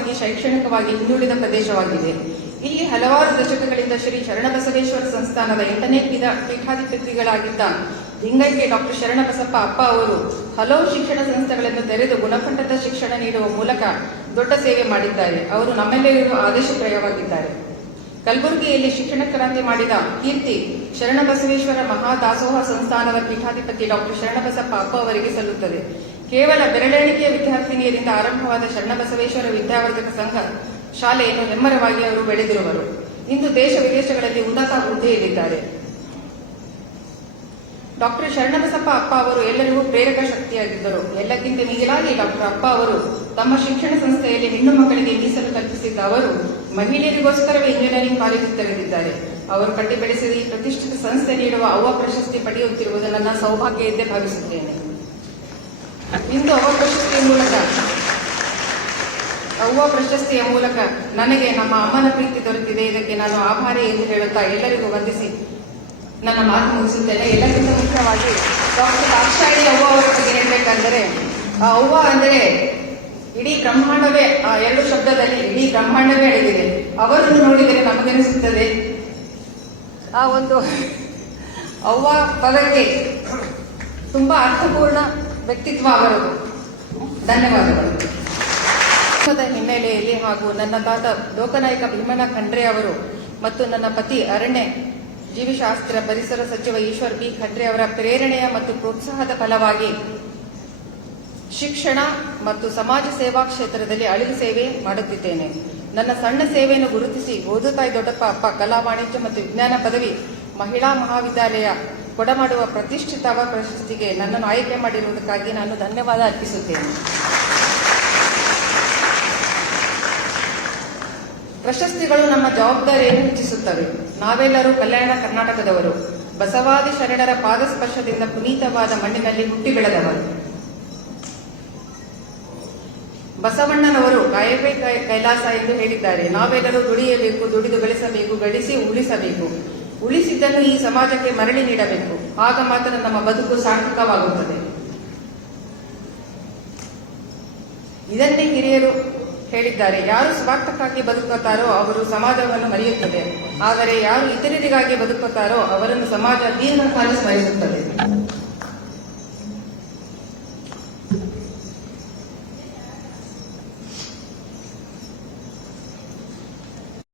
ಆರ್ಥಿಕವಾಗಿ, ಶೈಕ್ಷಣಿಕವಾಗಿ ಹಿಂದುಳಿದ ಪ್ರದೇಶವಾಗಿದೆ. ಇಲ್ಲಿ ಹಲವಾರು ದಶಕಗಳಿಂದ ಶ್ರೀ ಶರಣಬಸವೇಶ್ವರ ಸಂಸ್ಥಾನದ 8ನೇ ಪೀಠಾಧಿಪತಿಗಳಾಗಿದ್ದ ಲಿಂಗೈಕ್ಯ ಡಾಕ್ಟರ್ ಶರಣಬಸಪ್ಪ ಅಪ್ಪ ಅವರು ಹಲವು ಶಿಕ್ಷಣ ಸಂಸ್ಥೆಗಳನ್ನು ತೆರೆದು ಗುಣಮಟ್ಟದ ಶಿಕ್ಷಣ ನೀಡುವ ಮೂಲಕ ದೊಡ್ಡ ಸೇವೆ ಮಾಡಿದ್ದಾರೆ. ಅವರು ನಮ್ಮೆಲ್ಲರಿಗೂ ಆದರ್ಶಪ್ರಾಯವಾಗಿದ್ದಾರೆ. ಕಲಬುರಗಿಯಲ್ಲಿ ಶಿಕ್ಷಣ ಕ್ರಾಂತಿ ಮಾಡಿದ ಕೀರ್ತಿ ಶರಣಬಸವೇಶ್ವರ ಮಹಾದಾಸೋಹ ಸಂಸ್ಥಾನದ ಪೀಠಾಧಿಪತಿ ಡಾಕ್ಟರ್ ಶರಣಬಸಪ್ಪ ಅಪ್ಪ ಅವರಿಗೆ ಸಲ್ಲುತ್ತದೆ. ಕೇವಲ ಬೆರಳೆಣಿಕೆಯ ವಿದ್ಯಾರ್ಥಿನಿಯರಿಂದ ಆರಂಭವಾದ ಶರಣಬಸವೇಶ್ವರ ವಿದ್ಯಾವರ್ಧಕ ಸಂಘ ಶಾಲೆಯನ್ನು ಹೆಮ್ಮರವಾಗಿ ಅವರು ಬೆಳೆದಿರುವರು. ಇಂದು ದೇಶ ವಿದೇಶಗಳಲ್ಲಿ ಉನ್ನತ ಹುದ್ದೆಯಲ್ಲಿದ್ದಾರೆ. ಡಾಕ್ಟರ್ ಶರಣಬಸಪ್ಪ ಅಪ್ಪ ಅವರು ಎಲ್ಲರಿಗೂ ಪ್ರೇರಕ ಶಕ್ತಿಯಾಗಿದ್ದರು. ಎಲ್ಲಕ್ಕಿಂತ ಮಿಗಿಲಾಗಿ ಡಾಕ್ಟರ್ ಅಪ್ಪ ಅವರು ತಮ್ಮ ಶಿಕ್ಷಣ ಸಂಸ್ಥೆಯಲ್ಲಿ ಹೆಣ್ಣು ಮಕ್ಕಳಿಗೆ ಮೀಸಲು ಕಲ್ಪಿಸಿದ್ದ ಅವರು ಮಹಿಳೆಯರಿಗೋಸ್ಕರವೇ ಇಂಜಿನಿಯರಿಂಗ್ ಕಾಲೇಜು ತೆರೆದಿದ್ದಾರೆ. ಅವರು ಕಟ್ಟಿ ಬೆಳೆಸಿದ ಈ ಪ್ರತಿಷ್ಠಿತ ಸಂಸ್ಥೆ ನೀಡುವ ಅವ್ವ ಪ್ರಶಸ್ತಿ ಪಡೆಯುತ್ತಿರುವುದು ನನ್ನ ಸೌಭಾಗ್ಯ ಎಂದೇ ಭಾವಿಸುತ್ತೇನೆ. ಇಂದು ಅವ್ವ ಪ್ರಶಸ್ತಿಯ ಮೂಲಕ ನನಗೆ ನಮ್ಮ ಅಮ್ಮನ ಪ್ರೀತಿ ದೊರೆತಿದೆ. ಇದಕ್ಕೆ ನಾನು ಆಭಾರಿ ಎಂದು ಹೇಳುತ್ತಾ ಎಲ್ಲರಿಗೂ ವಂದಿಸಿ ನನ್ನ ಮಾತು ಮುಗಿಸುತ್ತೇನೆ. ಎಲ್ಲಕ್ಕಿಂತ ಮುಖ್ಯವಾಗಿ ಡಾಕ್ಟರ್ ದಾಕ್ಷಾಯಿಣಿ ಅವ್ವ ಅವರ ಬಗ್ಗೆ ಹೇಳಬೇಕೆಂದರೆ, ಆ ಅವ್ವ ಅಂದರೆ ಇಡೀ ಬ್ರಹ್ಮಾಂಡವೇ, ಆ ಎರಡು ಶಬ್ದದಲ್ಲಿ ಇಡೀ ಬ್ರಹ್ಮಾಂಡವೇ ಅಡಗಿದೆ. ಅವರನ್ನು ನೋಡಿದರೆ ನಮಗೆನಿಸುತ್ತದೆ ಆ ಒಂದು ಅವ್ವ ಪದಕ್ಕೆ ತುಂಬಾ ಅರ್ಥಪೂರ್ಣ ವ್ಯಕ್ತಿತ್ವ ಅವರದು. ಧನ್ಯವಾದಗಳು. ಹಿನ್ನೆಲೆಯಲ್ಲಿ ಹಾಗೂ ನನ್ನ ತಾತ ಲೋಕನಾಯಕ ಭೀಮಣ್ಣ ಖಂಡ್ರೆ ಅವರು ಮತ್ತು ನನ್ನ ಪತಿ ಅರಣ್ಯ ಜೀವಿಶಾಸ್ತ್ರ ಪರಿಸರ ಸಚಿವ ಈಶ್ವರ್ ಬಿ ಖಂಡ್ರೆ ಅವರ ಪ್ರೇರಣೆಯ ಮತ್ತು ಪ್ರೋತ್ಸಾಹದ ಫಲವಾಗಿ ಶಿಕ್ಷಣ ಮತ್ತು ಸಮಾಜ ಸೇವಾ ಕ್ಷೇತ್ರದಲ್ಲಿ ಅಳಿಲು ಸೇವೆ ಮಾಡುತ್ತಿದ್ದೇನೆ. ನನ್ನ ಸಣ್ಣ ಸೇವೆಯನ್ನು ಗುರುತಿಸಿ ಓದುತಾಯಿ ದೊಡ್ಡಪ್ಪ ಅಪ್ಪ ಕಲಾ, ವಾಣಿಜ್ಯ ಮತ್ತು ವಿಜ್ಞಾನ ಪದವಿ ಮಹಿಳಾ ಮಹಾವಿದ್ಯಾಲಯ ಕೊಡಮಾಡುವ ಪ್ರತಿಷ್ಠಿತ ಪ್ರಶಸ್ತಿಗೆ ನನ್ನನ್ನು ಆಯ್ಕೆ ಮಾಡಿರುವುದಕ್ಕಾಗಿ ನಾನು ಧನ್ಯವಾದ ಅರ್ಪಿಸುತ್ತೇನೆ. ಪ್ರಶಸ್ತಿಗಳು ನಮ್ಮ ಜವಾಬ್ದಾರಿಯನ್ನು ಹೆಚ್ಚಿಸುತ್ತವೆ. ನಾವೆಲ್ಲರೂ ಕಲ್ಯಾಣ ಕರ್ನಾಟಕದವರು. ಬಸವಾದಿ ಶರಣರ ಪಾದಸ್ಪರ್ಶದಿಂದ ಪುನೀತವಾದ ಮಣ್ಣಿನಲ್ಲಿ ಹುಟ್ಟಿ ಬೆಳೆದವರು. ಬಸವಣ್ಣನವರು ಕಾಯವೇ ಕೈಲಾಸ ಎಂದು ಹೇಳಿದ್ದಾರೆ. ನಾವೆಲ್ಲರೂ ದುಡಿಯಬೇಕು, ದುಡಿದು ಬೆಳೆಸಬೇಕು, ಗಳಿಸಿ ಉಳಿಸಬೇಕು. ಉಳಿಸಿದ್ದನ್ನು ಈ ಸಮಾಜಕ್ಕೆ ಮರಳಿ ನೀಡಬೇಕು. ಆಗ ಮಾತ್ರ ನಮ್ಮ ಬದುಕು ಸಾರ್ಥಕವಾಗುತ್ತದೆ. ಇದನ್ನೇ ಹಿರಿಯರು ಹೇಳಿದ್ದಾರೆ. ಯಾರು ಸ್ವಾರ್ಥಕ್ಕಾಗಿ ಬದುಕುತ್ತಾರೋ ಅವರು ಸಮಾಜವನ್ನು ಮರೆಯುತ್ತದೆ. ಆದರೆ ಯಾರು ಇತರರಿಗಾಗಿ ಬದುಕುತ್ತಾರೋ ಅವರನ್ನು ಸಮಾಜ ದೀರ್ಘಕಾಲ ಸ್ಮರಿಸುತ್ತದೆ.